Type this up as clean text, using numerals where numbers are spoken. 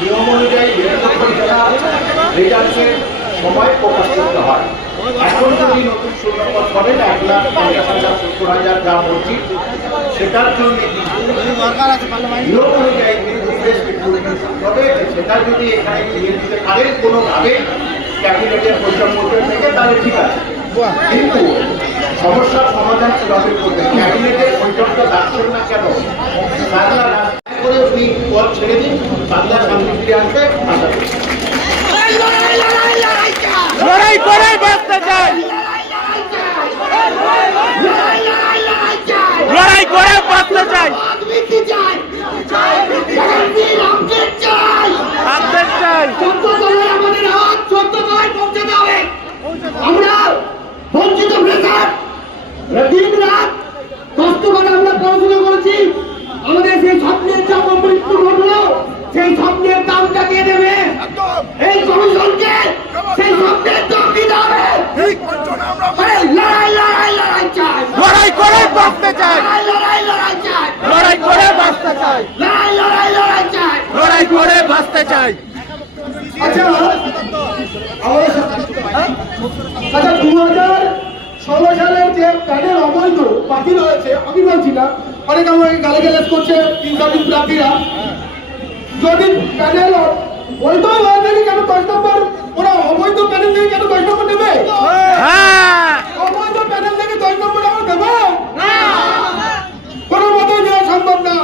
নিয়ম অনুযায়ী রেজাল্টের সময় প্রকাশ করতে হয়। এখন যদি নতুন শূন্যপদ করেন 1,50,000 যা বলছি সেটার জন্য নিয়ম অনুযায়ী তবে সেটা যদি এখানে দিয়ে দিতে পারেন কোনোভাবে ক্যাবিনেটের বৈষম্য থেকে তাহলে ঠিক আছে, কিন্তু সমস্যার সমাধান কিভাবে করবেন? ক্যাবিনেটের বৈঠকটা ডাকছেন না কেন? বাংলা করে উনি পদ ছেড়ে দিন, বাংলা শান্তি ফিরে আসবে। লড়াই করে বাঁচতে চাই, লড়াই করে বাঁচতে চাই, আপডেট চাই। আমরা বঞ্চিত বেকার দিন রাত কষ্ট করে আমরা পড়াশোনা করেছি, আমাদের সেই স্বপ্নের যা মৃত্যু ঘটলো সেই স্বপ্নের দামটা কে দেবে? এই কমিশনকে সেই স্বপ্নের দাম দিতে হবে। লড়াই লড়াই লড়াই চাই, লড়াই করে বাঁচতে চাই, লড়াই লড়াই চাই, লড়াই করে বাঁচতে চাই, লড়াই লড়াই লড়াই চাই, লড়াই করে বাঁচতে চাই। আচ্ছা আচ্ছা 2016 সালের যে প্যানেল অবৈধ বাতিল হয়েছে, আমি বলছি না, অনেক আমাকে গালাগালাজ করছে ইনকামিং প্রার্থীরা, যদি প্যানেল বৈধ হয়ে থাকে কেন 10 নম্বর ওরা অবৈধ প্যানেল থেকে কেন 10 নম্বর নেবে? অবৈধ প্যানেল থেকে 10 নম্বর আমরা দেবো? কোনো মতেই দেওয়া সম্ভব না।